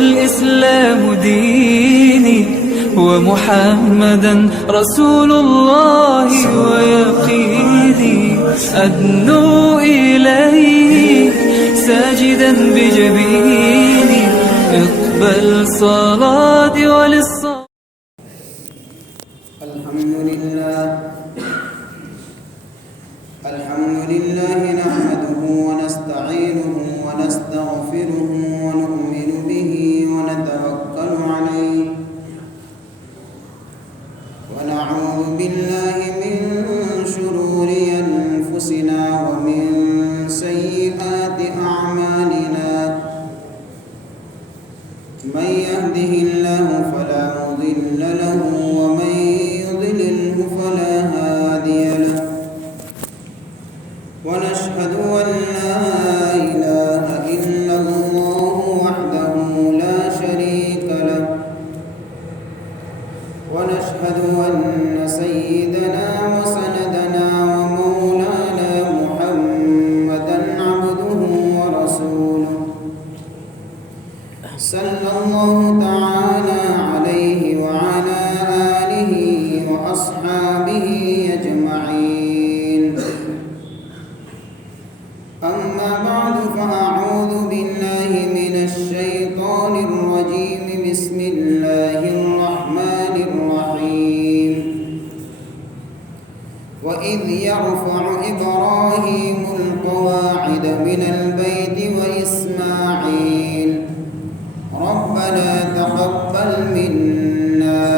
والإسلام ديني ومحمدا رسول الله ويقيني أدنو إليه ساجدا بجبيني اقبل صلاتي وللصلاة. الحمد لله نحمده ونستعينه ونستغفره ونؤمن به ونتوكل عليه ونعوذ بالله من شرور أنفسنا ومن سيئات أعمالنا من يهده الله فلا مضل له ومن يضلله فلا هادي له ونشهد أن لا إله إلا الله وحده لا شريك له ونشهد أن سيدنا وسندنا ومولانا محمدا عبده ورسوله صلى الله تعالى عليه وعلى آله وأصحابه أجمعين. أما بعد فأعوذ بالله من الشيطان الرجيم. بسم الله الرحمن الرحيم. وإذ يرفع إبراهيم القواعد من البيت وإسماعيل ربنا تقبل منا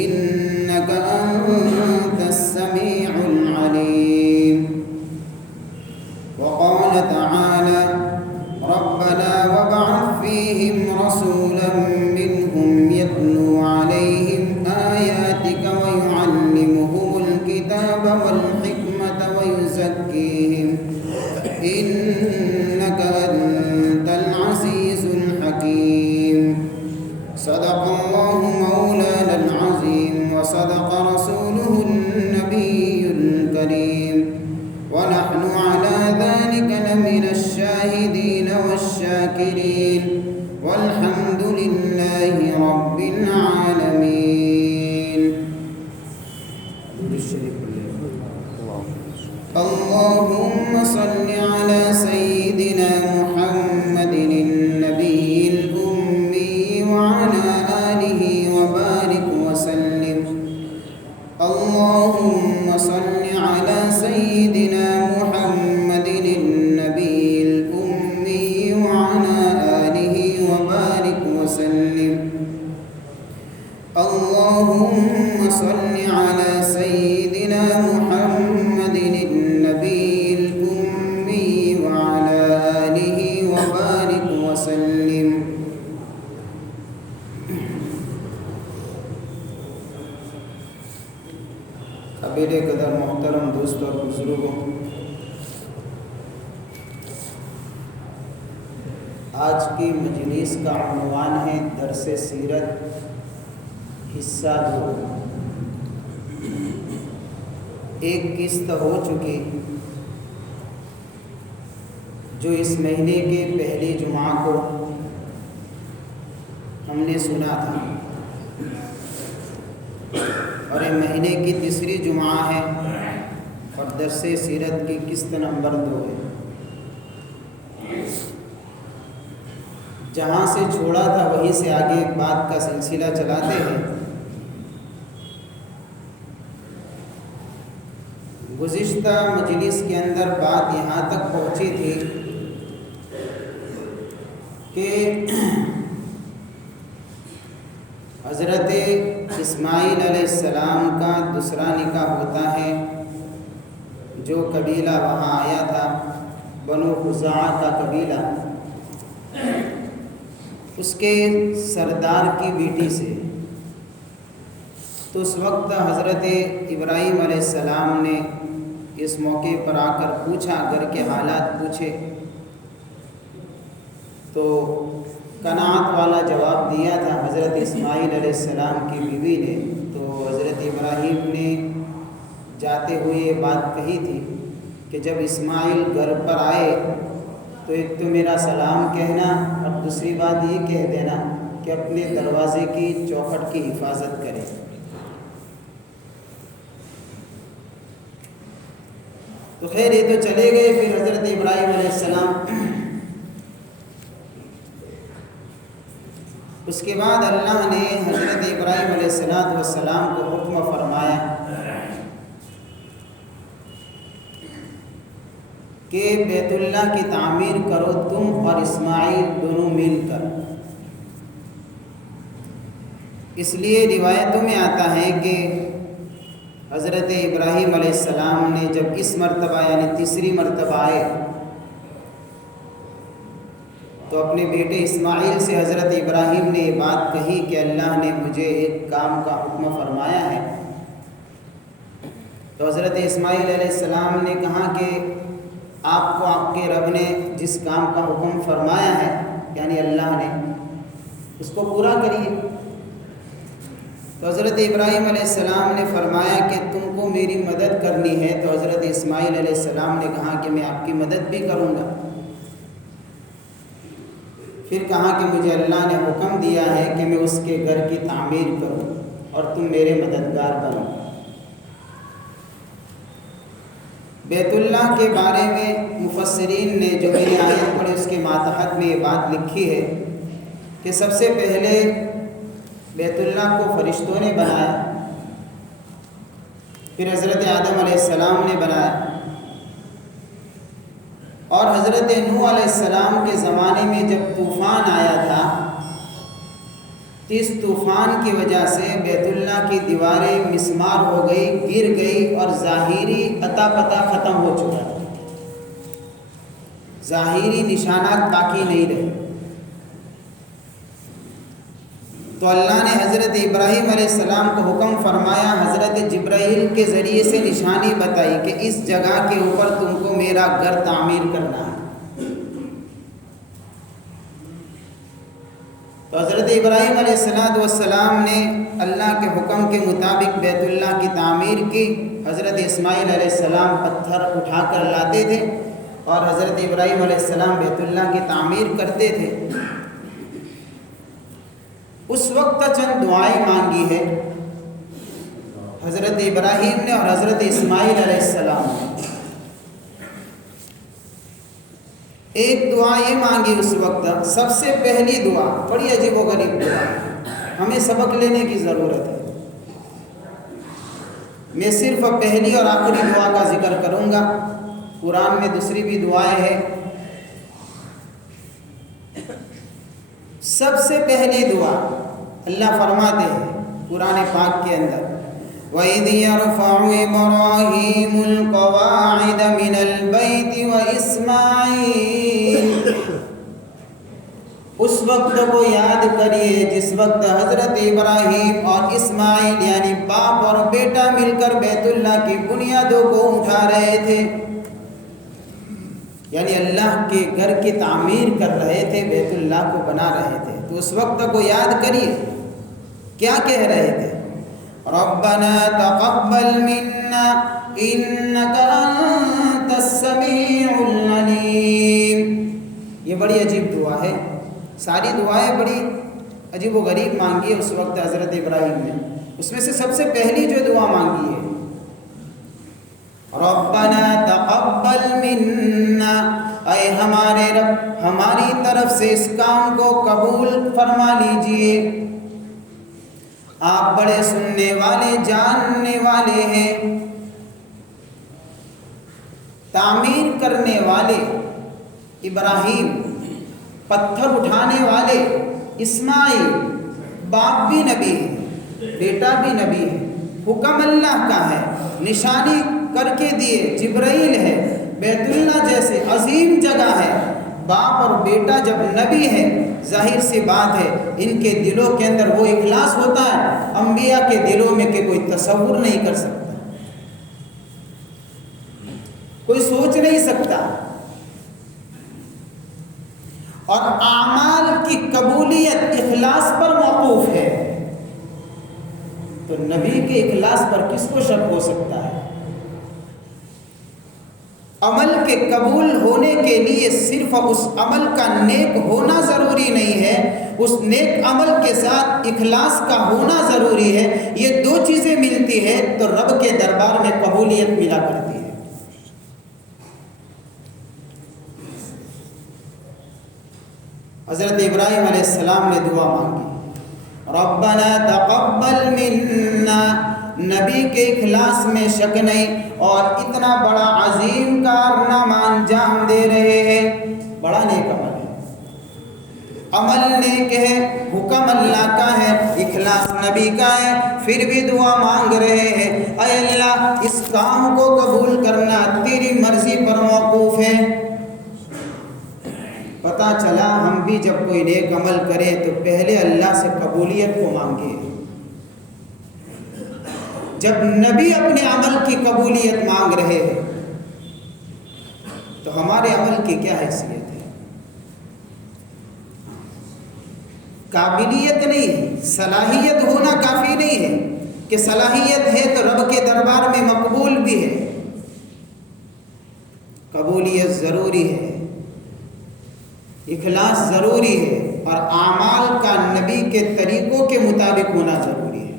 إنك أنت السميع العليم. وقال تعالى ربنا وابعث فيهم رسولا منهم يتلو عليهم آياتك ويعلمهم الكتاب والحكمة ويزكيهم إنك أنت العزيز الحكيم. صدق الله مولانا العظيم وصدق رسوله النبي الكريم ونحن على ذلك لمن الشاهدين والشاكرين والحمد لله رب العالمين. اللهم صل على سيدنا محمد النبي الأمي وعلى آله وبارك وسلم. اللهم صل على سيدنا محمد النبي الأمي وعلى آله وبارك وسلم. اللهم صل على سيدنا محمد النبي الأمي وعلى آله وبارك وسلم. قابل قدر محترم دوست اور بزرگوں، آج کی مجلس کا عنوان ہے درس سیرت حصہ 2۔ ایک قسط ہو چکی جو اس مہینے کے پہلی جمعہ کو ہم نے سنا تھا، اور یہ مہینے کی تیسری جمعہ ہے اور درس سیرت کی قسط نمبر 2 ہے۔ جہاں سے چھوڑا تھا وہیں سے آگے بات کا سلسلہ چلاتے ہیں۔ گزشتہ مجلس کے اندر بات یہاں تک پہنچی تھی کہ حضرت اسماعیل علیہ السلام کا دوسرا نکاح ہوتا ہے، جو قبیلہ وہاں آیا تھا بنو خزاعہ کا قبیلہ، اس کے سردار کی بیٹی سے۔ تو اس وقت حضرت ابراہیم علیہ السلام نے اس موقع پر آ کر پوچھا، گھر کے حالات پوچھے، تو قناعت والا جواب دیا تھا حضرت اسماعیل علیہ السلام کی بیوی نے۔ تو حضرت ابراہیم نے جاتے ہوئے یہ بات کہی تھی کہ جب اسماعیل گھر پر آئے تو ایک تو میرا سلام کہنا اور دوسری بات یہ کہہ دینا کہ اپنے دروازے کی چوکھٹ کی حفاظت کرے۔ تو خیر یہ تو چلے گئے۔ پھر حضرت ابراہیم علیہ السلام، اس کے بعد اللہ نے حضرت ابراہیم علیہ السلام کو حکم فرمایا کہ بیت اللہ کی تعمیر کرو تم اور اسماعیل دونوں مل کر۔ اس لیے روایتوں میں آتا ہے کہ حضرت ابراہیم علیہ السلام نے جب اس مرتبہ یعنی تیسری مرتبہ آئے تو اپنے بیٹے اسماعیل سے حضرت ابراہیم نے یہ بات کہی کہ اللہ نے مجھے ایک کام کا حکم فرمایا ہے۔ تو حضرت اسماعیل علیہ السلام نے کہا کہ آپ کو آپ کے رب نے جس کام کا حکم فرمایا ہے یعنی اللہ نے، اس کو پورا کریے۔ تو حضرت ابراہیم علیہ السلام نے فرمایا کہ تم کو میری مدد کرنی ہے۔ تو حضرت اسماعیل علیہ السلام نے کہا کہ میں آپ کی مدد بھی کروں گا۔ پھر کہا کہ مجھے اللہ نے حکم دیا ہے کہ میں اس کے گھر کی تعمیر کروں اور تم میرے مددگار بنو۔ بیت اللہ کے بارے میں مفسرین نے جو میں نے آیت پڑھی اس کے ماتحت میں یہ بات لکھی ہے کہ سب سے پہلے بیت اللہ کو فرشتوں نے بنایا، پھر حضرت آدم علیہ السلام نے بنایا، اور حضرت نوح علیہ السلام کے زمانے میں جب طوفان آیا تھا، اس طوفان کی وجہ سے بیت اللہ کی دیواریں مسمار ہو گئی، گر گئی اور ظاہری اتا پتہ ختم ہو چکا تھا، ظاہری نشانات باقی نہیں رہے۔ تو اللہ نے حضرت ابراہیم علیہ السلام کو حکم فرمایا، حضرت جبرائیل کے ذریعے سے نشانی بتائی کہ اس جگہ کے اوپر تم کو میرا گھر تعمیر کرنا ہے۔ تو حضرت ابراہیم علیہ السلام نے اللہ کے حکم کے مطابق بیت اللہ کی تعمیر کی۔ حضرت اسماعیل علیہ السلام پتھر اٹھا کر لاتے تھے اور حضرت ابراہیم علیہ السلام بیت اللہ کی تعمیر کرتے تھے۔ اس وقت چند دعائیں مانگی ہے حضرت ابراہیم نے اور حضرت اسماعیل علیہ السلام نے۔ ایک دعا یہ مانگی اس وقت، سب سے پہلی دعا بڑی عجیب و غریب دعا، ہمیں سبق لینے کی ضرورت ہے۔ میں صرف پہلی اور آخری دعا کا ذکر کروں گا، قرآن میں دوسری بھی دعائیں ہیں۔ سب سے پہلی دعا اللہ فرماتے ہیں قرآن پاک کے اندر، وَإِذْ يَرْفَعُ إِبْرَاهِيمُ الْقَوَاعِدَ مِنَ الْبَيْتِ وَإِسْمَاعِيلُ۔ اس وقت کو یاد کریے جس وقت حضرت ابراہیم اور اسماعیل یعنی باپ اور بیٹا مل کر بیت اللہ کی بنیادوں کو اٹھا رہے تھے، یعنی اللہ کے گھر کی تعمیر کر رہے تھے، بیت اللہ کو بنا رہے تھے۔ تو اس وقت کو یاد کریے کیا کہہ رہے تھے، ربنا تقبل منا انک انت السمیع العلیم۔ یہ بڑی عجیب دعا ہے، ساری دعائیں بڑی عجیب و غریب مانگی ہے اس وقت حضرت ابراہیم نے۔ اس میں سے سب سے پہلی جو دعا مانگی ہے، ربنا تقبل منا، اے ہمارے رب ہماری طرف سے اس کام کو قبول فرما لیجئے، آپ بڑے سننے والے جاننے والے ہیں۔ تعمیر کرنے والے ابراہیم، پتھر اٹھانے والے اسماعیل، باپ بھی نبی ہے بیٹا بھی نبی ہے، حکم اللہ کا ہے، نشانی کر کے دیے جبرائیل ہے، بیت اللہ جیسے عظیم جگہ ہے، باپ اور بیٹا جب نبی ہے ظاہر سی بات ہے ان کے دلوں کے اندر وہ اخلاص ہوتا ہے انبیاء کے دلوں میں کہ کوئی تصور نہیں کر سکتا، کوئی سوچ نہیں سکتا۔ اور اعمال کی قبولیت اخلاص پر موقوف ہے، تو نبی کے اخلاص پر کس کو شک ہو سکتا ہے؟ عمل کے کے قبول ہونے کے لیے صرف اس عمل کا نیک ہونا ضروری نہیں ہے، اس نیک عمل کے ساتھ اخلاص کا ہونا ضروری ہے۔ یہ دو چیزیں ملتی ہے تو رب کے دربار میں قبولیت ملا کرتی ہے۔ حضرت ابراہیم علیہ السلام نے دعا مانگی، ربنا تقبل منا، نبی کے اخلاص میں شک نہیں، اور اتنا بڑا عظیم کارنامہ انجام دے رہے ہیں، بڑا نیک عمل ہے، عمل نیک ہے، حکم اللہ کا ہے، اخلاص نبی کا ہے، پھر بھی دعا مانگ رہے ہیں، اے اللہ اس کام کو قبول کرنا تیری مرضی پر موقوف ہے۔ پتہ چلا ہم بھی جب کوئی نیک عمل کریں تو پہلے اللہ سے قبولیت کو مانگے۔ جب نبی اپنے عمل کی قبولیت مانگ رہے ہیں تو ہمارے عمل کی کیا حیثیت ہے؟ قابلیت نہیں ہے، صلاحیت ہونا کافی نہیں ہے کہ صلاحیت ہے تو رب کے دربار میں مقبول بھی ہے۔ قبولیت ضروری ہے، اخلاص ضروری ہے، اور اعمال کا نبی کے طریقوں کے مطابق ہونا ضروری ہے،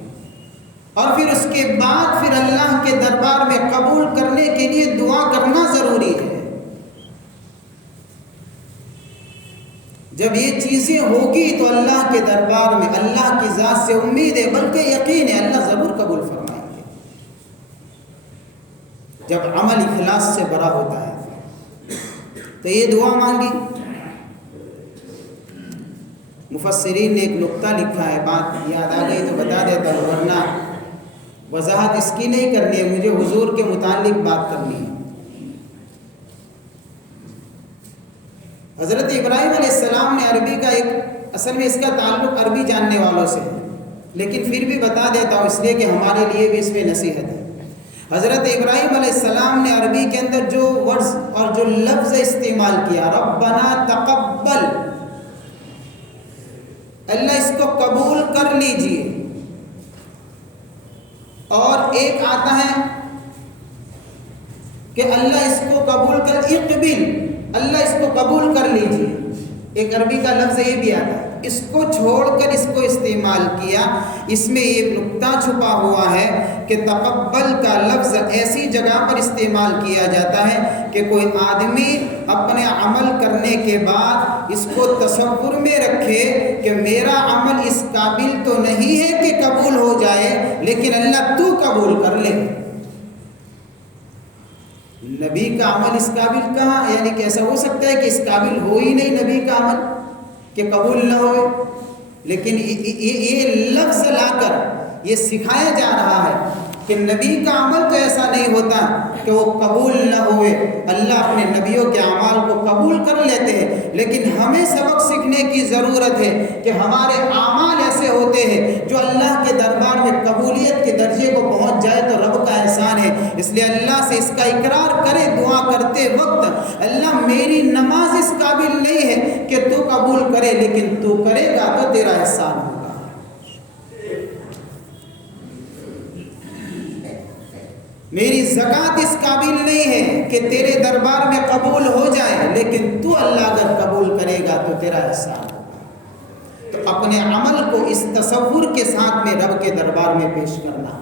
اور پھر اس کے بعد پھر اللہ کے دربار میں قبول کرنے کے لیے دعا کرنا ضروری ہے۔ جب یہ چیزیں ہوگی تو اللہ کے دربار میں اللہ کی ذات سے امید ہے، بلکہ یقین ہے اللہ ضرور قبول فرمائیں گے۔ جب عمل اخلاص سے بڑا ہوتا ہے تو یہ دعا مانگی۔ مفسرین نے ایک نقطہ لکھا ہے، بات یاد آ گئی تو بتا دیتا ہوں، ورنہ وضاحت اس کی نہیں کرنی ہے، مجھے حضور کے متعلق بات کرنی ہے۔ حضرت ابراہیم علیہ السلام نے عربی کا اصل میں اس کا تعلق عربی جاننے والوں سے ہے، لیکن پھر بھی بتا دیتا ہوں اس لیے کہ ہمارے لیے بھی اس میں نصیحت ہے۔ حضرت ابراہیم علیہ السلام نے عربی کے اندر جو ورڈز اور جو لفظ استعمال کیا، ربنا تقبل، اللہ اس کو قبول کر لیجئے، اور ایک آتا ہے کہ اللہ اس کو قبول کر، اقبل، اللہ اس کو قبول کر لیجئے، ایک عربی کا لفظ یہ بھی آتا ہے۔ اس کو چھوڑ کر اس کو استعمال کیا، اس میں ایک نقطہ چھپا ہوا ہے کہ تقبل کا لفظ ایسی جگہ پر استعمال کیا جاتا ہے کہ کوئی آدمی اپنے عمل کرنے کے بعد اس کو تصور میں رکھے کہ میرا عمل اس قابل تو نہیں ہے کہ قبول ہو جائے، لیکن اللہ تو قبول کر لے۔ نبی کا عمل اس قابل کہاں، یعنی کہ ایسا ہو سکتا ہے کہ اس قابل ہو ہی نہیں نبی کا عمل کہ قبول نہ ہوئے، لیکن یہ لفظ لا کر یہ سکھایا جا رہا ہے کہ نبی کا عمل تو ایسا نہیں ہوتا کہ وہ قبول نہ ہوئے، اللہ اپنے نبیوں کے اعمال کو قبول کر لیتے ہیں، لیکن ہمیں سبق سیکھنے کی ضرورت ہے کہ ہمارے اعمال ایسے ہوتے ہیں جو اللہ کے دربار میں قبولیت کے درجے کو پہنچ جائے تو رب کا احسان ہے۔ اس لیے اللہ سے اس کا اقرار کرے دعا کرتے وقت، اللہ میری نماز اس قابل نہیں ہے کہ تو قبول کرے، لیکن تو کرے گا تو تیرا احسان ہوگا۔ میری زکوٰۃ اس قابل نہیں ہے کہ تیرے دربار میں قبول ہو جائے، لیکن تو اللہ اگر قبول کرے گا تو تیرا احسان ہوگا۔ تو اپنے عمل کو اس تصور کے ساتھ میں رب کے دربار میں پیش کرنا۔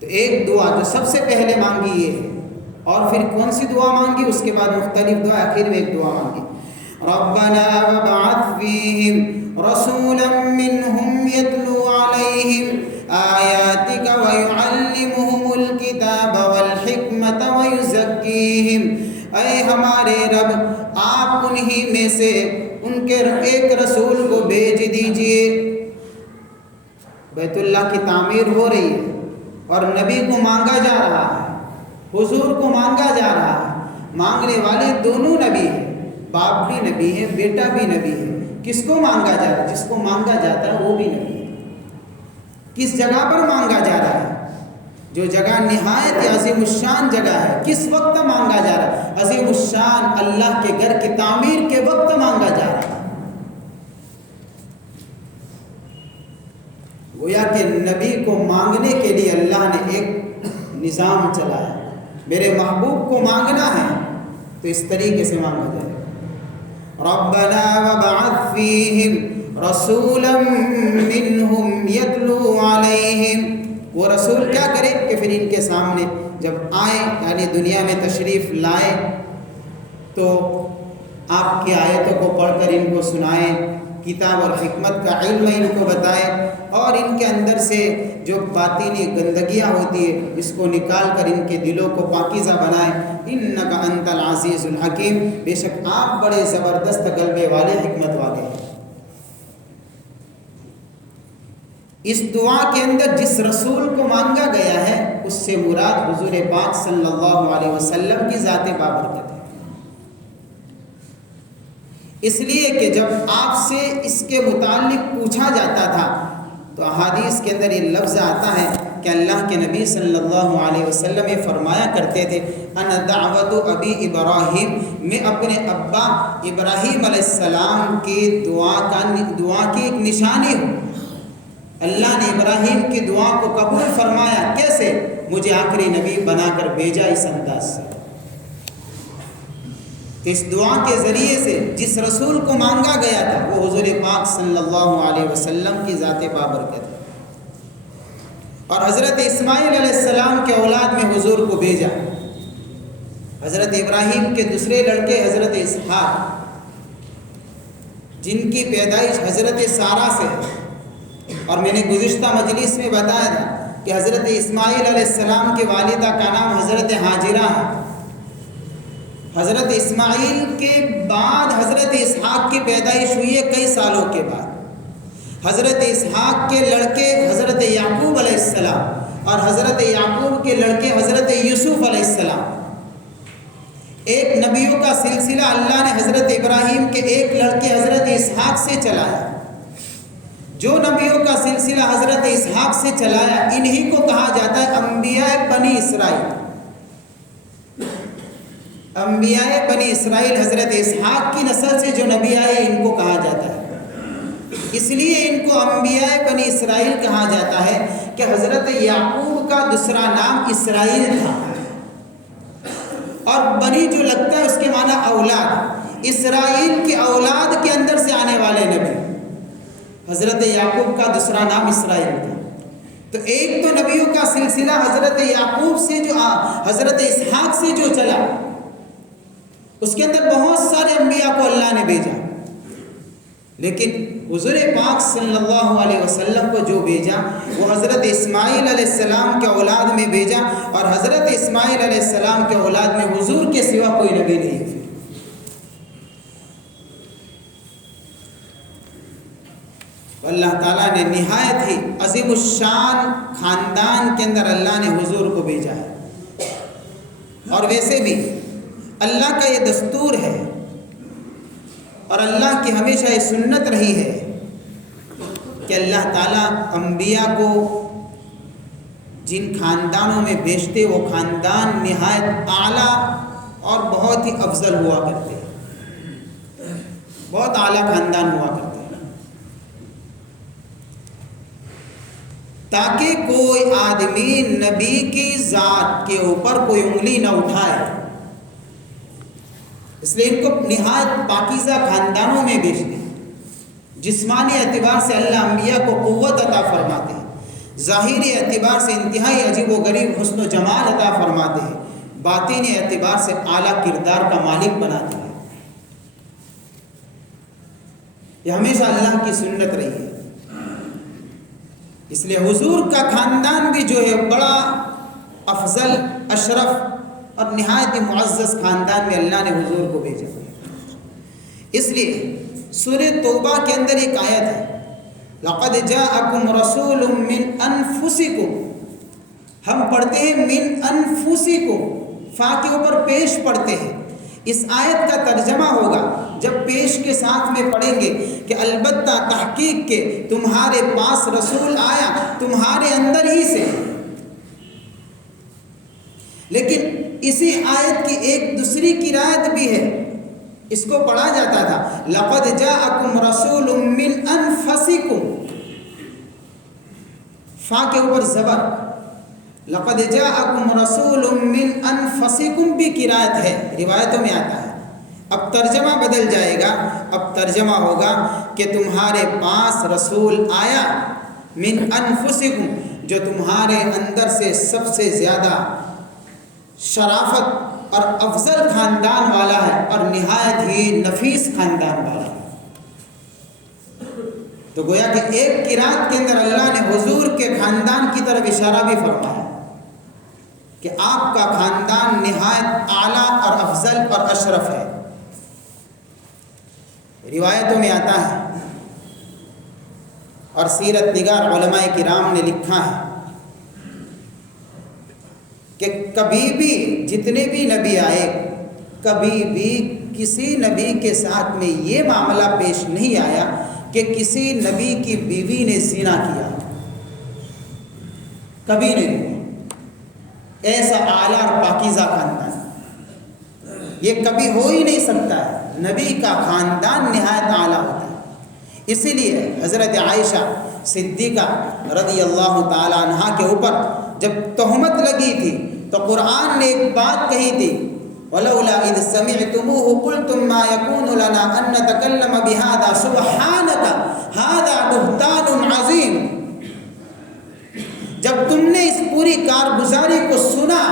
تو ایک دعا جو سب سے پہلے مانگی یہ ہے، اور پھر کون سی دعا مانگی، اس کے بعد مختلف دعا، آخر میں ایک دعا مانگی، ربنا وابعث فیہم رسولا منہم یتلو علیہم آیاتک ویعلمہم الکتاب والحکمت ویزکیہم۔ اے ہمارے رب، آپ انہی میں سے ان کے ایک رسول کو بھیج دیجئے۔ بیت اللہ کی تعمیر ہو رہی ہے اور نبی کو مانگا جا رہا ہے، حضور کو مانگا جا رہا ہے۔ مانگنے والے دونوں نبی ہیں، باپ بھی نبی ہے، بیٹا بھی نبی ہے۔ کس کو مانگا جا رہا ہے؟ جس کو مانگا جاتا ہے وہ بھی نبی ہے۔ کس جگہ پر مانگا جا رہا ہے؟ جو جگہ نہایت عظیم الشان جگہ ہے۔ کس وقت مانگا جا رہا ہے؟ عظیم الشان اللہ کے گھر کی تعمیر کے وقت مانگا جا رہا ہے۔ گویا کہ نبی کو مانگنے کے لیے اللہ نے ایک نظام چلایا۔ میرے محبوب کو مانگنا ہے تو اس طریقے سے مانگا جائے. ربنا وابعث فیہم رسولا منہم یتلو علیہم. وہ رسول کیا کرے کہ پھر ان کے سامنے جب آئے یعنی دنیا میں تشریف لائے تو آپ کی آیتوں کو پڑھ کر ان کو سنائیں، کتاب اور حکمت کا علم ان کو بتائیں، اور ان کے اندر سے جو باطنی گندگیاں ہوتی ہے اس کو نکال کر ان کے دلوں کو پاکیزہ بنائیں. انک انت العزیز الحکیم، بے شک آپ بڑے زبردست غلبے والے، حکمت والے ہیں. اس دعا کے اندر جس رسول کو مانگا گیا ہے اس سے مراد حضور پاک صلی اللہ علیہ وسلم کی ذات بابرکت ہے. اس لیے کہ جب آپ سے اس کے متعلق پوچھا جاتا تھا تو احادیث کے اندر یہ لفظ آتا ہے کہ اللہ کے نبی صلی اللہ علیہ وسلم یہ فرمایا کرتے تھے انا دعوت ابی ابراہیم، میں اپنے ابا ابراہیم علیہ السلام کی دعا کی ایک نشانی ہوں. اللہ نے ابراہیم کی دعا کو قبول فرمایا. کیسے؟ مجھے آخری نبی بنا کر بھیجا اس انداز سے. اس دعا کے ذریعے سے جس رسول کو مانگا گیا تھا وہ حضور پاک صلی اللہ علیہ وسلم کی ذات بابرکت ہے. اور حضرت اسماعیل علیہ السلام کے اولاد میں حضور کو بھیجا. حضرت ابراہیم کے دوسرے لڑکے حضرت اسحاق، جن کی پیدائش حضرت سارہ سے ہے. اور میں نے گزشتہ مجلس میں بتایا تھا کہ حضرت اسماعیل علیہ السلام کی والدہ کا نام حضرت ہاجرہ ہے. حضرت اسماعیل کے بعد حضرت اسحاق کی پیدائش ہوئی ہے کئی سالوں کے بعد. حضرت اسحاق کے لڑکے حضرت یعقوب علیہ السلام اور حضرت یعقوب کے لڑکے حضرت یوسف علیہ السلام. ایک نبیوں کا سلسلہ اللہ نے حضرت ابراہیم کے ایک لڑکے حضرت اسحاق سے چلایا. جو نبیوں کا سلسلہ حضرت اسحاق سے چلایا انہی کو کہا جاتا ہے انبیاء بنی اسرائیل. انبیاء بنی اسرائیل حضرت اسحاق کی نسل سے جو نبی آئے ان کو کہا جاتا ہے. اس لیے ان کو انبیاء بنی اسرائیل کہا جاتا ہے کہ حضرت یعقوب کا دوسرا نام اسرائیل تھا اور بنی جو لگتا ہے اس کے معنی اولاد. اسرائیل کی اولاد کے اندر سے آنے والے نبی حضرت یعقوب کا دوسرا نام اسرائیل تھا. تو ایک تو نبیوں کا سلسلہ حضرت یعقوب سے جو حضرت اسحاق سے جو چلا اس کے اندر بہت سارے انبیاء کو اللہ نے بھیجا. لیکن حضور پاک صلی اللہ علیہ وسلم کو جو بھیجا وہ حضرت اسماعیل علیہ السلام کے اولاد میں بھیجا. اور حضرت اسماعیل علیہ السلام کے اولاد میں حضور کے سوا کوئی نبی نہیں ہے. اللہ تعالیٰ نے نہایت ہی عظیم الشان خاندان کے اندر اللہ نے حضور کو بھیجا ہے. اور ویسے بھی اللہ کا یہ دستور ہے اور اللہ کی ہمیشہ یہ سنت رہی ہے کہ اللہ تعالیٰ انبیاء کو جن خاندانوں میں بھیجتے وہ خاندان نہایت اعلیٰ اور بہت ہی افضل ہوا کرتے ہیں. بہت اعلیٰ خاندان ہوا کرتے ہیں تاکہ کوئی آدمی نبی کی ذات کے اوپر کوئی انگلی نہ اٹھائے. اس لیے ان کو نہایت پاکیزہ خاندانوں میں بھیجتے ہیں. جسمانی اعتبار سے اللہ انبیاء کو قوت عطا فرماتے ہیں. ظاہری اعتبار سے انتہائی عجیب و غریب حسن و جمال عطا فرماتے ہیں. باطنی اعتبار سے اعلیٰ کردار کا مالک بناتے ہیں. یہ ہمیشہ اللہ کی سنت رہی ہے. اس لیے حضور کا خاندان بھی جو ہے بڑا افضل، اشرف اور نہایت معزز خاندان میں اللہ نے حضور کو بھیجا. اس لیے سورہ توبہ کے اندر ایک آیت ہے لقد جاءکم رسول من انفسکم. ہم پڑھتے ہیں من انفسکم، فا کے اوپر پیش پڑھتے ہیں. اس آیت کا ترجمہ ہوگا جب پیش کے ساتھ میں پڑھیں گے کہ البتہ تحقیق کے تمہارے پاس رسول آیا تمہارے اندر ہی سے. لیکن اسی آیت کی ایک دوسری قرائت بھی ہے، اس کو پڑھا جاتا تھا لقد جاءکم رسول من انفسکم، فا کے اوپر زبر لقد جاءکم رسول من انفسکم بھی قرأت ہے، روایتوں میں آتا ہے۔ اب ترجمہ بدل جائے گا، اب ترجمہ ہوگا کہ تمہارے پاس رسول آیا من انفسکم، جو تمہارے اندر سے سب سے زیادہ شرافت اور افضل خاندان والا ہے اور نہایت ہی نفیس خاندان والا ہے۔ تو گویا کہ ایک قرأت کے اندر اللہ نے حضور کے خاندان کی طرف اشارہ بھی فرمایا کہ آپ کا خاندان نہایت اعلیٰ اور افضل اور اشرف ہے۔ روایتوں میں آتا ہے اور سیرت نگار علماء کرام نے لکھا ہے کہ کبھی بھی جتنے بھی نبی آئے، کبھی بھی کسی نبی کے ساتھ میں یہ معاملہ پیش نہیں آیا کہ کسی نبی کی بیوی نے زنا کیا، کبھی نہیں۔ ایسا اعلیٰ اور پاکیزہ خاندان یہ کبھی ہو ہی نہیں سکتا ہے، نبی کا خاندان نہایت اعلیٰ ہوتا ہے۔ اسی لیے حضرت عائشہ صدیقہ رضی اللہ تعالی عنہا کے اوپر جب تہمت لگی تھی تو قرآن نے ایک بات کہی تھی، وَلَوْلَا إِذْ سَمِعْتُمُوهُ قُلْتُمْ مَا يَكُونُ لَنَا أَن نَّتَكَلَّمَ بِهَذَا سُبْحَانَكَ هَذَا بُهْتَانٌ عَظِيمٌ۔ جب تم نے اس پوری کارگزاری کو سنا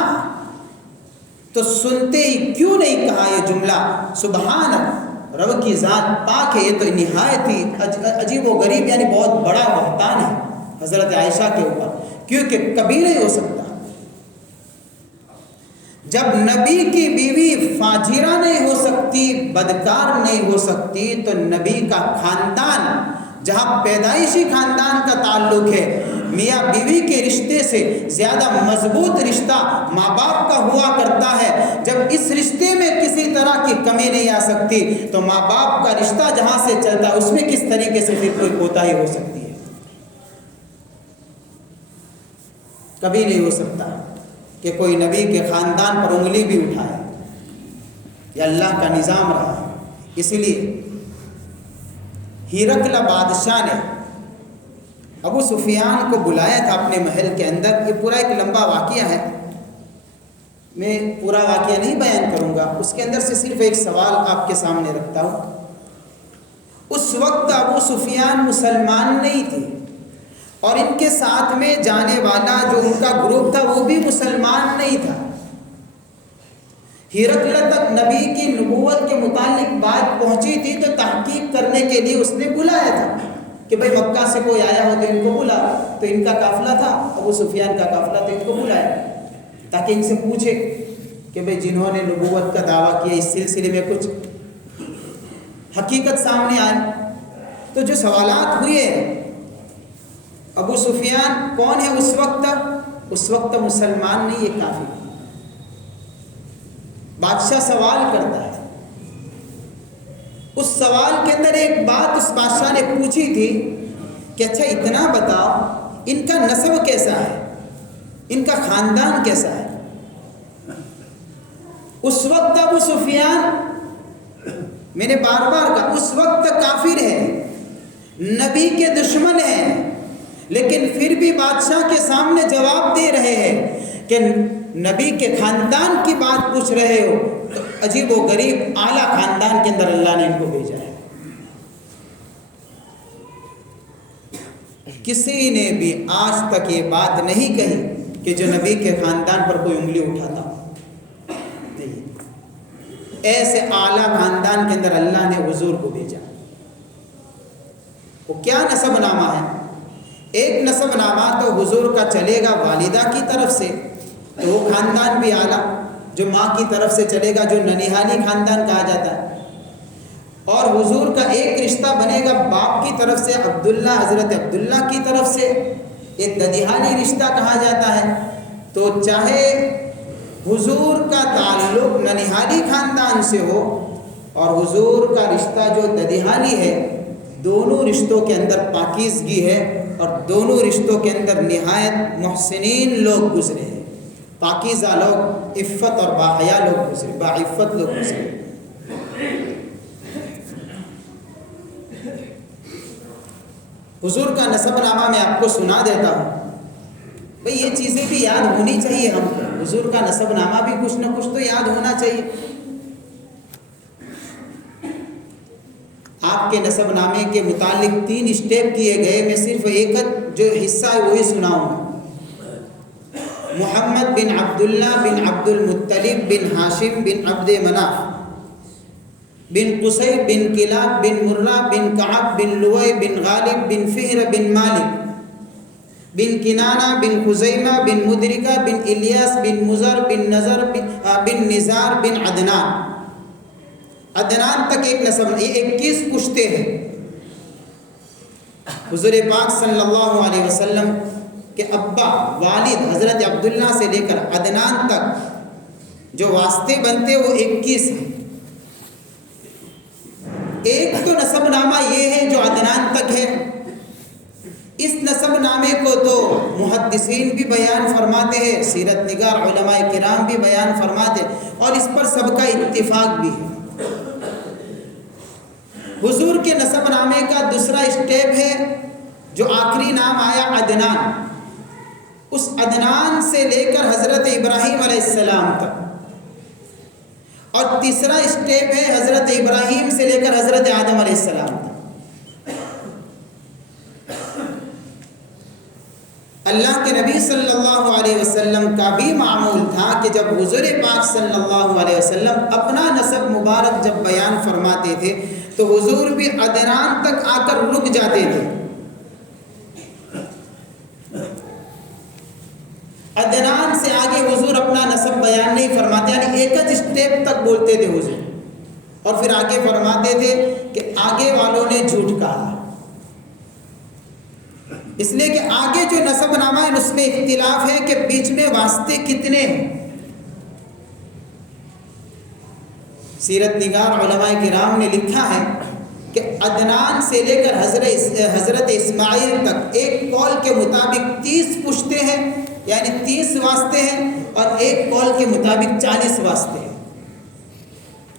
تو سنتے ہی کیوں نہیں کہا یہ جملہ سبحانک، رب کی ذات پاک ہے، یہ تو نہایت ہی عجیب و غریب یعنی بہت بڑا بہتان ہے حضرت عائشہ کے اوپر، کیونکہ کبھی نہیں ہو سکتا۔ جب نبی کی بیوی فاجرہ نہیں ہو سکتی، بدکار نہیں ہو سکتی، تو نبی کا خاندان جہاں پیدائشی خاندان کا تعلق ہے، میاں بیوی کے رشتے سے زیادہ مضبوط رشتہ ماں باپ کا ہوا کرتا ہے۔ جب اس رشتے میں کسی طرح کی کمی نہیں آ سکتی تو ماں باپ کا رشتہ جہاں سے چلتا ہے اس میں کس طریقے سے پھر کوئی کوتاہی ہو سکتی ہے؟ کبھی نہیں ہو سکتا کہ کوئی نبی کے خاندان پر انگلی بھی اٹھائے، یہ اللہ کا نظام رہا ہے۔ اسی لیے ہرقل بادشاہ نے ابو سفیان کو بلایا تھا اپنے محل کے اندر۔ یہ پورا ایک لمبا واقعہ ہے، میں پورا واقعہ نہیں بیان کروں گا، اس کے اندر سے صرف ایک سوال آپ کے سامنے رکھتا ہوں۔ اس وقت ابو سفیان مسلمان نہیں تھے اور ان کے ساتھ میں جانے والا جو ان کا گروپ تھا وہ بھی مسلمان نہیں تھا۔ ہرقل تک نبی کی نبوت کے متعلق بات پہنچی تھی تو تحقیق کرنے کے لیے اس نے بلایا تھا کہ بھئی مکہ سے کوئی آیا ہو تو ان کو بلا، تو ان کا قافلہ تھا، ابو سفیان کا قافلہ، تو ان کو بلایا تاکہ ان سے پوچھے کہ بھئی جنہوں نے نبوت کا دعویٰ کیا اس سلسلے میں کچھ حقیقت سامنے آئے۔ تو جو سوالات ہوئے، ابو سفیان کون ہے اس وقت مسلمان نہیں، یہ کافی۔ بادشاہ سوال کرتا ہے، اس سوال کے اندر ایک بات اس بادشاہ نے پوچھی تھی کہ اچھا اتنا بتاؤ ان کا نسب کیسا ہے، ان کا خاندان کیسا ہے۔ اس وقت ابو سفیان، میں نے بار بار کہا، اس وقت کافر ہے، نبی کے دشمن ہیں، لیکن پھر بھی بادشاہ کے سامنے جواب دے رہے ہیں کہ نبی کے خاندان کی بات پوچھ رہے ہو، تو عجیب و غریب اعلیٰ خاندان کے اندر اللہ نے ان کو بھیجا ہے۔ کسی نے بھی آج تک یہ بات نہیں کہی کہ جو نبی کے خاندان پر کوئی انگلی اٹھاتا ہو، ایسے اعلیٰ خاندان کے اندر اللہ نے حضور کو بھیجا۔ وہ کیا نسب نامہ ہے؟ ایک نسب نامہ تو حضور کا چلے گا والدہ کی طرف سے، تو وہ خاندان بھی اعلیٰ، جو ماں کی طرف سے چلے گا جو ننیحالی خاندان کہا جاتا ہے، اور حضور کا ایک رشتہ بنے گا باپ کی طرف سے، عبداللہ، حضرت عبداللہ کی طرف سے، ایک ددیحالی رشتہ کہا جاتا ہے۔ تو چاہے حضور کا تعلق ننیحالی خاندان سے ہو اور حضور کا رشتہ جو ددیحالی ہے، دونوں رشتوں کے اندر پاکیزگی ہے اور دونوں رشتوں کے اندر نہایت محسنین لوگ گزرے ہیں، پاکیزہ لوگ، عفت اور باحیا لوگ گزرے، باعفت لوگ گزرے۔ حضور کا نسب نامہ میں آپ کو سنا دیتا ہوں۔ بھئی یہ چیزیں بھی یاد ہونی چاہیے ہم کو، حضور کا نسب نامہ بھی کچھ نہ کچھ تو یاد ہونا چاہیے۔ آپ کے نسب نامے کے متعلق 3 اسٹیپ کیے گئے، میں صرف ایک جو حصہ ہے وہی سناؤں گا۔ محمد بن عبداللہ بن عبد المطلب بن ہاشم بن عبد مناف بن قصی بن کلاب بن مرہ بن کعب بن لؤی بن غالب بن فہر بن مالک بن کنانہ بن خزیمہ بن مدرکہ بن الیاس بن مزر بن نظر بن نزار بن عدنان۔ عدنان تک ایک نسب، یہ 21 پشتے ہیں۔ حضور پاک صلی اللہ علیہ وسلم کے ابا والد حضرت عبداللہ سے لے کر عدنان تک جو واسطے بنتے وہ 21 ہیں۔ ایک تو نسب نامہ یہ ہے جو عدنان تک ہے، اس نسب نامے کو تو محدثین بھی بیان فرماتے ہیں، سیرت نگار علماء کرام بھی بیان فرماتے ہیں، اور اس پر سب کا اتفاق بھی ہے۔ حضور کے نسب نامے کا دوسرا اسٹیپ ہے جو آخری نام آیا عدنان، اس عدنان سے لے کر حضرت ابراہیم علیہ السلام تک، اور تیسرا اسٹیپ ہے حضرت ابراہیم سے لے کر حضرت آدم علیہ السلام تک۔ اللہ کے نبی صلی اللہ علیہ وسلم کا بھی معمول تھا کہ جب حضور پاک صلی اللہ علیہ وسلم اپنا نسب مبارک جب بیان فرماتے تھے تو حضور بھی عدنان تک آ کر رک جاتے تھے۔ عدنان سے آگے حضور اپنا نسب بیان نہیں فرماتے، یعنی ایک اسٹیپ تک بولتے تھے حضور، اور پھر آگے فرماتے تھے کہ آگے والوں نے جھوٹ کہا، اس لیے کہ آگے جو نسب نامہ ہے اس میں اختلاف ہے کہ بیچ میں واسطے کتنے ہیں۔ سیرت نگار علماء کرام نے لکھا ہے کہ عدنان سے لے کر حضرت اسماعیل تک ایک قول کے مطابق 30 پشتے ہیں، یعنی 30 واسطے ہیں، اور ایک قول کے مطابق 40 واسطے ہیں۔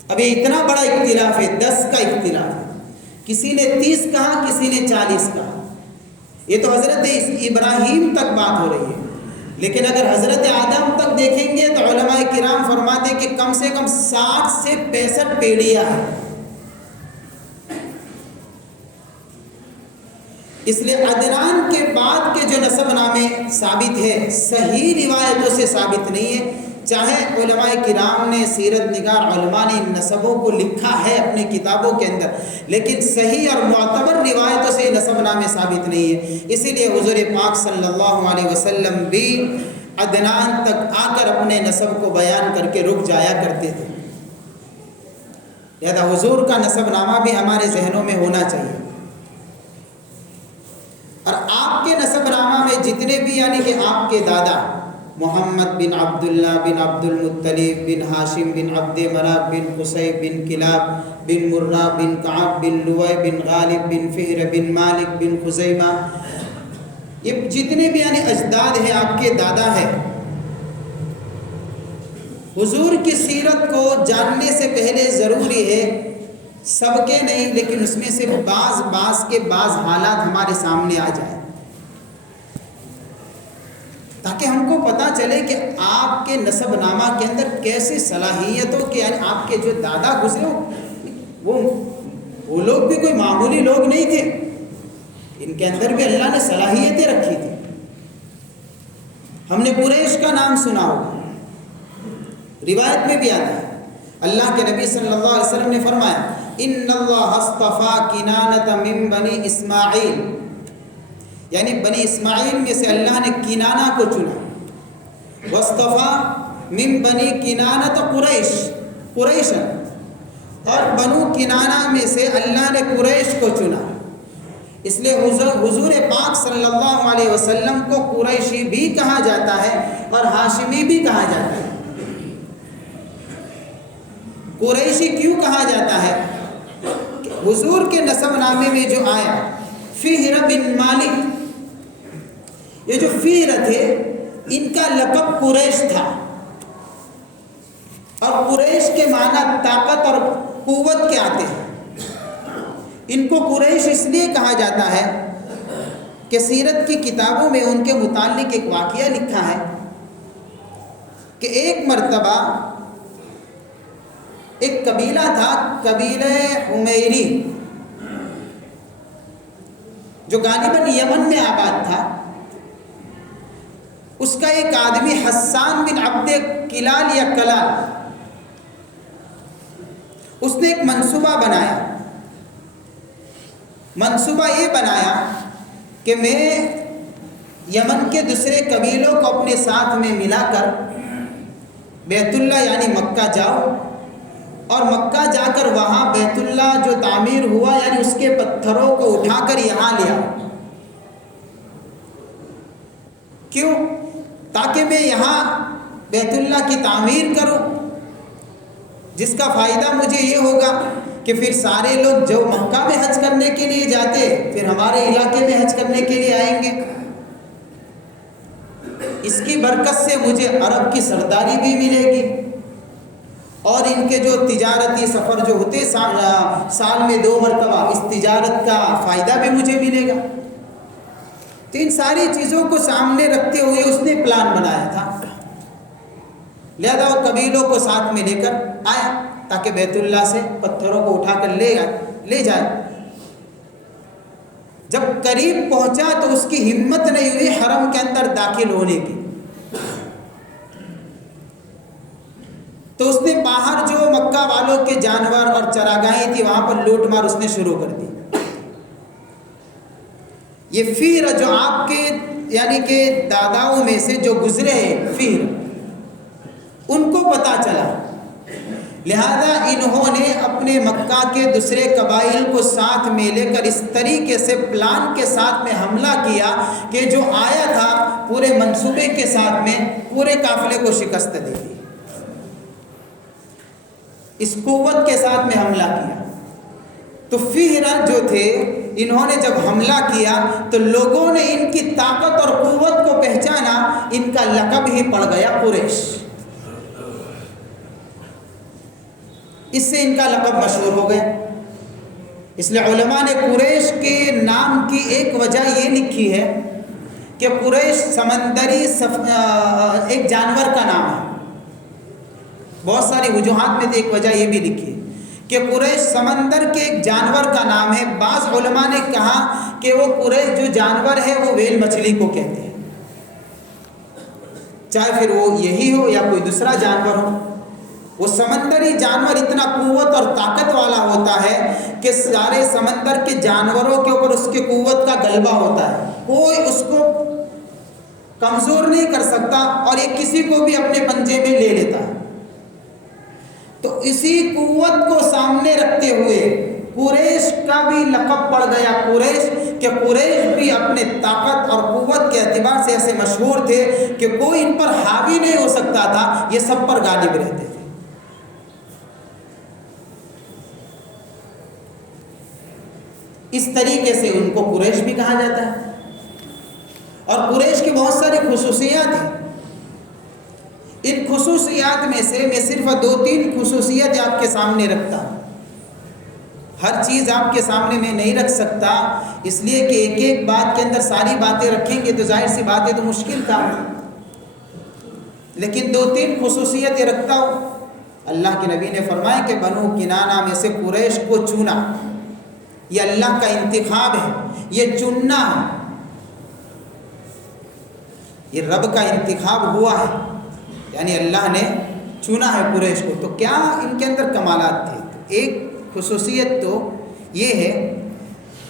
اب یہ اتنا بڑا اختلاف ہے، 10 کا اختلاف ہے، کسی نے 30 کہا، کسی نے 40 کہا۔ یہ تو حضرت ابراہیم تک بات ہو رہی ہے، لیکن اگر حضرت آدم تک دیکھیں گے تو علماء کرام فرماتے ہیں کہ کم سے کم 60 سے 65 پیڑیاں ہیں۔ اس لیے عدنان کے بعد کے جو نسب نامے ثابت ہے صحیح روایتوں سے ثابت نہیں ہے، چاہے علماء کرام نے، سیرت نگار علماء نے ان نسبوں کو لکھا ہے اپنی کتابوں کے اندر، لیکن صحیح اور معتبر روایتوں سے نسب نامے ثابت نہیں ہے۔ اسی لیے حضور پاک صلی اللہ علیہ وسلم بھی عدنان تک آ کر اپنے نسب کو بیان کر کے رک جایا کرتے تھے۔ لہذا حضور کا نسب نامہ بھی ہمارے ذہنوں میں ہونا چاہیے، اور آپ کے نسب نامہ میں جتنے بھی، یعنی کہ آپ کے دادا محمد بن عبداللہ بن عبد المطلب بن ہاشم بن عبد مناف بن قصی بن کلاب بن مرہ بن کعب بن لؤی بن غالب بن فہر بن مالک بن خزیمہ، یہ جتنے بھی یعنی اجداد ہیں، آپ کے دادا ہیں، حضور کی سیرت کو جاننے سے پہلے ضروری ہے، سب کے نہیں لیکن اس میں سے بعض کے بعض حالات ہمارے سامنے آ جائیں، تاکہ ہم کو پتہ چلے کہ آپ کے نسب نامہ کے اندر کیسی صلاحیتوں کے، یعنی آپ کے جو دادا گزرے وہ لوگ بھی کوئی معمولی لوگ نہیں تھے، ان کے اندر بھی اللہ نے صلاحیتیں رکھی تھی۔ ہم نے قریش کا نام سنا ہوگا، روایت میں بھی آتا ہے، اللہ کے نبی صلی اللہ علیہ وسلم نے فرمایا ان اللہ اصطفیٰ کنانۃ من بنی اسماعیل، یعنی بنی اسماعیل میں سے اللہ نے کنانہ کو چنا، واصطفیٰ من بنی کنانۃ قریشا، اور بنو کنانہ میں سے اللہ نے قریش کو چنا۔ اس لیے حضور پاک صلی اللہ علیہ وسلم کو قریشی بھی کہا جاتا ہے اور ہاشمی بھی کہا جاتا ہے۔ قریشی کیوں کہا جاتا ہے؟ حضور کے نسب نامے میں جو آیا فہر بن مالک، یہ جو فہر تھے ان کا لقب قریش تھا، اور قریش کے معنی طاقت اور قوت کے آتے ہیں۔ ان کو قریش اس لیے کہا جاتا ہے کہ سیرت کی کتابوں میں ان کے متعلق ایک واقعہ لکھا ہے کہ ایک مرتبہ ایک قبیلہ تھا، قبیلہ حمیری، جو غالباً یمن میں آباد تھا۔ اس کا ایک آدمی حسان بن عبد کلال یا کلال، اس نے ایک منصوبہ بنایا۔ منصوبہ یہ بنایا کہ میں یمن کے دوسرے قبیلوں کو اپنے ساتھ میں ملا کر بیت اللہ یعنی مکہ جاؤ، اور مکہ جا کر وہاں بیت اللہ جو تعمیر ہوا یعنی اس کے پتھروں کو اٹھا کر یہاں لے آؤ۔ کیوں؟ تاکہ میں یہاں بیت اللہ کی تعمیر کروں، جس کا فائدہ مجھے یہ ہوگا کہ پھر سارے لوگ جو مکہ میں حج کرنے کے لیے جاتے پھر ہمارے علاقے میں حج کرنے کے لیے آئیں گے۔ اس کی برکت سے مجھے عرب کی سرداری بھی ملے گی، اور ان کے جو تجارتی سفر جو ہوتے سال میں 2 مرتبہ، اس تجارت کا فائدہ بھی مجھے ملے گا۔ تو ان ساری چیزوں کو سامنے رکھتے ہوئے اس نے پلان بنایا تھا، لہذا وہ قبیلوں کو ساتھ میں لے کر آیا تاکہ بیت اللہ سے پتھروں کو اٹھا کر لے جائے۔ جب قریب پہنچا تو اس کی ہمت نہیں ہوئی حرم کے اندر داخل ہونے کی، تو اس نے باہر جو مکہ والوں کے جانور اور چراگاہیں تھی وہاں پر لوٹ مار اس نے شروع کر دی۔ یہ فیر جو آپ کے یعنی کہ داداؤں میں سے جو گزرے ہیں فیر، ان کو پتہ چلا، لہذا انہوں نے اپنے مکہ کے دوسرے قبائل کو ساتھ میں لے کر اس طریقے سے پلان کے ساتھ میں حملہ کیا کہ جو آیا تھا پورے منصوبے کے ساتھ میں پورے قافلے کو شکست دے دی۔ اس قوت کے ساتھ میں حملہ کیا تو فیر جو تھے انہوں نے جب حملہ کیا تو لوگوں نے ان کی طاقت اور قوت کو پہچانا، ان کا لقب ہی پڑ گیا قریش۔ اس سے ان کا لقب مشہور ہو گیا۔ اس لیے علماء نے قریش کے نام کی ایک وجہ یہ لکھی ہے کہ قریش سمندری ایک جانور کا نام ہے۔ بہت ساری وجوہات میں ایک وجہ یہ بھی لکھی کہ قریش سمندر کے ایک جانور کا نام ہے۔ بعض علماء نے کہا کہ وہ قریش جو جانور ہے وہ ویل مچھلی کو کہتے ہیں، چاہے پھر وہ یہی ہو یا کوئی دوسرا جانور ہو۔ وہ سمندری جانور اتنا قوت اور طاقت والا ہوتا ہے کہ سارے سمندر کے جانوروں کے اوپر اس کی قوت کا غلبہ ہوتا ہے، کوئی اس کو کمزور نہیں کر سکتا، اور یہ کسی کو بھی اپنے پنجے میں لے لیتا ہے۔ تو اسی قوت کو سامنے رکھتے ہوئے قریش کا بھی لقب پڑ گیا قریش، کہ قریش بھی اپنے طاقت اور قوت کے اعتبار سے ایسے مشہور تھے کہ کوئی ان پر حاوی نہیں ہو سکتا تھا، یہ سب پر غالب رہتے تھے۔ اس طریقے سے ان کو قریش بھی کہا جاتا ہے، اور قریش کی بہت ساری خصوصیات ہیں۔ ان خصوصیات میں سے میں صرف 2-3 خصوصیت آپ کے سامنے رکھتا ہوں۔ ہر چیز آپ کے سامنے میں نہیں رکھ سکتا، اس لیے کہ ایک ایک بات کے اندر ساری باتیں رکھیں گے تو ظاہر سی بات ہے تو مشکل کام ہے، لیکن 2-3 خصوصیتیں رکھتا ہوں۔ اللہ کے نبی نے فرمایا کہ بنو کنانہ میں سے قریش کو چنا، یہ اللہ کا انتخاب ہے، یہ چننا ہے، یہ رب کا انتخاب ہوا ہے، یعنی اللہ نے چنا ہے قریش کو۔ تو کیا ان کے اندر کمالات تھے؟ ایک خصوصیت تو یہ ہے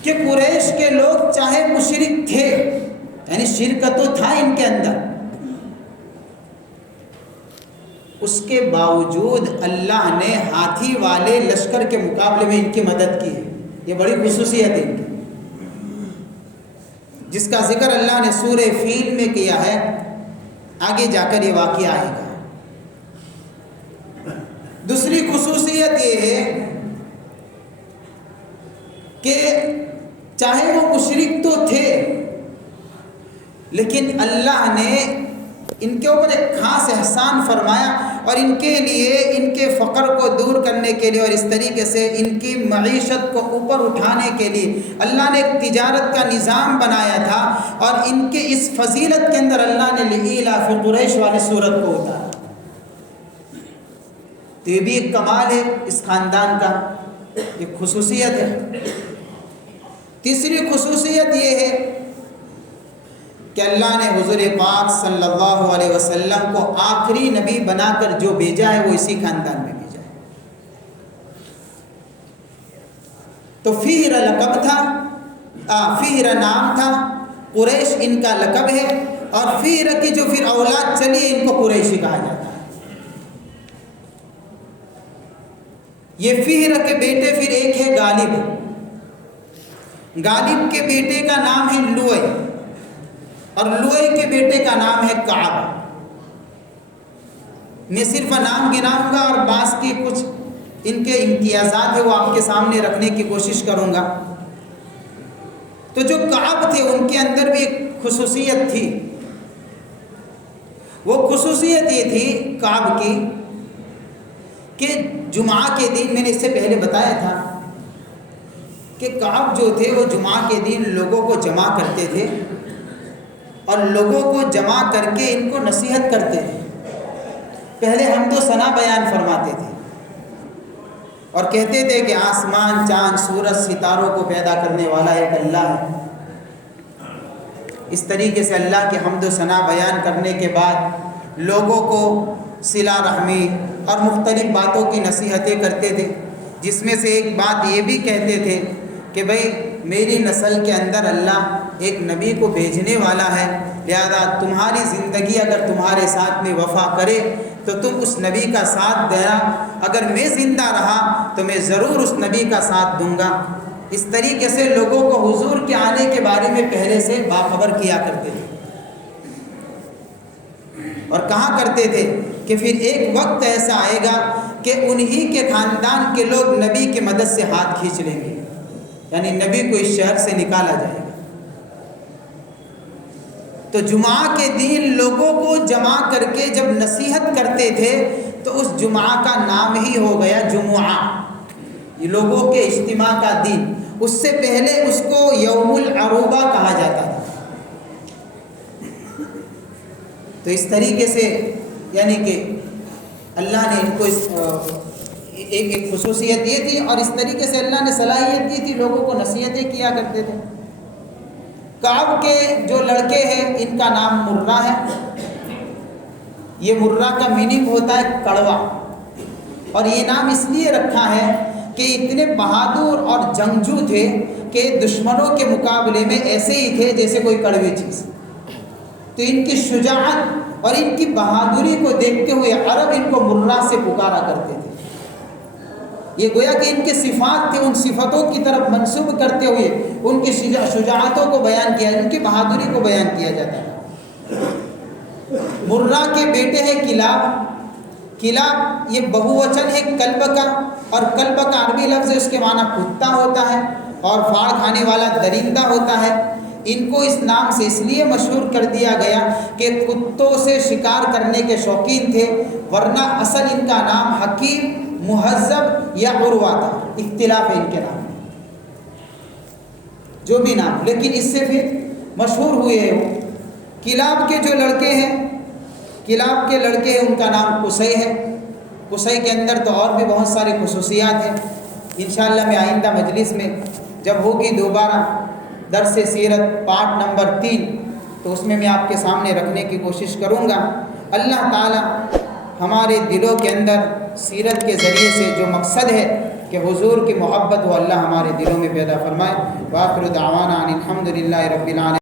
کہ قریش کے لوگ چاہے مشرک تھے، یعنی شرک تو تھا ان کے اندر، اس کے باوجود اللہ نے ہاتھی والے لشکر کے مقابلے میں ان کی مدد کی ہے۔ یہ بڑی خصوصیت ہے ان کی، جس کا ذکر اللہ نے سورہ فیل میں کیا ہے، آگے جا کر یہ واقعہ آئے گا۔ دوسری خصوصیت یہ ہے کہ چاہے وہ مشرک تو تھے لیکن اللہ نے ان کے اوپر ایک خاص احسان فرمایا، اور ان کے لیے ان کے فقر کو دور کرنے کے لیے اور اس طریقے سے ان کی معیشت کو اوپر اٹھانے کے لیے اللہ نے ایک تجارت کا نظام بنایا تھا، اور ان کے اس فضیلت کے اندر اللہ نے لإیلاف قریش والی صورت کو اتارا۔ تو یہ بھی ایک کمال ہے اس خاندان کا، ایک خصوصیت ہے۔ تیسری خصوصیت یہ ہے کہ اللہ نے حضور پاک صلی اللہ علیہ وسلم کو آخری نبی بنا کر جو بھیجا ہے وہ اسی خاندان میں بھیجا ہے۔ تو فہر لقب تھا، فہر نام تھا، قریش ان کا لقب ہے، اور فہر کی جو پھر اولاد چلی ان کو قریشی کہا جاتا ہے۔ یہ فہر کے بیٹے پھر ایک ہے غالب، غالب کے بیٹے کا نام ہے لوئی، اور لوئی کے بیٹے کا نام ہے کعب۔ میں صرف نام گناؤں گا اور بعض کی کچھ ان کے امتیازات ہیں وہ آپ کے سامنے رکھنے کی کوشش کروں گا۔ تو جو کعب تھے ان کے اندر بھی ایک خصوصیت تھی، وہ خصوصیت یہ تھی کعب کی کہ جمعہ کے دن، میں نے اس سے پہلے بتایا تھا کہ کعب جو تھے وہ جمعہ کے دن لوگوں کو جمع کرتے تھے، اور لوگوں کو جمع کر کے ان کو نصیحت کرتے تھے۔ پہلے حمد و ثنا بیان فرماتے تھے اور کہتے تھے کہ آسمان، چاند، سورج، ستاروں کو پیدا کرنے والا ایک اللہ ہے۔ اس طریقے سے اللہ کے حمد و ثنا بیان کرنے کے بعد لوگوں کو صلہ رحمی اور مختلف باتوں کی نصیحتیں کرتے تھے، جس میں سے ایک بات یہ بھی کہتے تھے کہ بھئی میری نسل کے اندر اللہ ایک نبی کو بھیجنے والا ہے، لہذا تمہاری زندگی اگر تمہارے ساتھ میں وفا کرے تو تم اس نبی کا ساتھ دینا، اگر میں زندہ رہا تو میں ضرور اس نبی کا ساتھ دوں گا۔ اس طریقے سے لوگوں کو حضور کے آنے کے بارے میں پہلے سے باخبر کیا کرتے تھے، اور کہا کرتے تھے کہ پھر ایک وقت ایسا آئے گا کہ انہی کے خاندان کے لوگ نبی کی مدد سے ہاتھ کھینچ لیں گے، یعنی نبی کو اس شہر سے نکالا جائے گا۔ تو جمعہ کے دن لوگوں کو جمع کر کے جب نصیحت کرتے تھے تو اس جمعہ کا نام ہی ہو گیا جمعہ، یہ لوگوں کے اجتماع کا دن۔ اس سے پہلے اس کو یوم العروبہ کہا جاتا تھا۔ تو اس طریقے سے یعنی کہ اللہ نے ان کو ایک خصوصیت یہ تھی، اور اس طریقے سے اللہ نے صلاحیت دی تھی، لوگوں کو نصیحتیں کیا کرتے تھے۔ کعب کے جو لڑکے ہیں ان کا نام مرہ ہے، یہ مرہ کا میننگ ہوتا ہے کڑوا، اور یہ نام اس لیے رکھا ہے کہ اتنے بہادر اور جنگجو تھے کہ دشمنوں کے مقابلے میں ایسے ہی تھے جیسے کوئی کڑوی چیز۔ تو ان کی شجاعت اور ان کی بہادری کو دیکھتے ہوئے عرب ان کو مرہ سے پکارا کرتے تھے۔ یہ گویا کہ ان کے صفات تھے، ان صفتوں کی طرف منسوب کرتے ہوئے ان کی شجاعتوں کو بیان کیا، ان کی بہادری کو بیان کیا جاتا ہے۔ مرہ کے بیٹے ہیں کلاب۔ کلاب یہ بہووچن ہے کلب کا، اور کلب کا عربی لفظ ہے، اس کے معنی کتا ہوتا ہے، اور پھاڑ کھانے والا درندہ ہوتا ہے۔ ان کو اس نام سے اس لیے مشہور کر دیا گیا کہ کتوں سے شکار کرنے کے شوقین تھے، ورنہ اصل ان کا نام حکیم، مہذب یا عروہ تھا، اختلاف ہے ان کے نام، جو بھی نام، لیکن اس سے پھر مشہور ہوئے ہیں وہ۔ کلاب کے جو لڑکے ہیں، کلاب کے لڑکے ان کا نام قصی ہے۔ قصی کے اندر تو اور بھی بہت ساری خصوصیات ہیں، انشاءاللہ میں آئندہ مجلس میں جب ہوگی دوبارہ درس سیرت پارٹ نمبر 3 تو اس میں آپ کے سامنے رکھنے کی کوشش کروں گا۔ اللہ تعالی ہمارے دلوں کے اندر سیرت کے ذریعے سے جو مقصد ہے کہ حضور کی محبت وہ اللہ ہمارے دلوں میں پیدا فرمائے۔ وآخر دعوانا ان الحمد للہ رب العالمین۔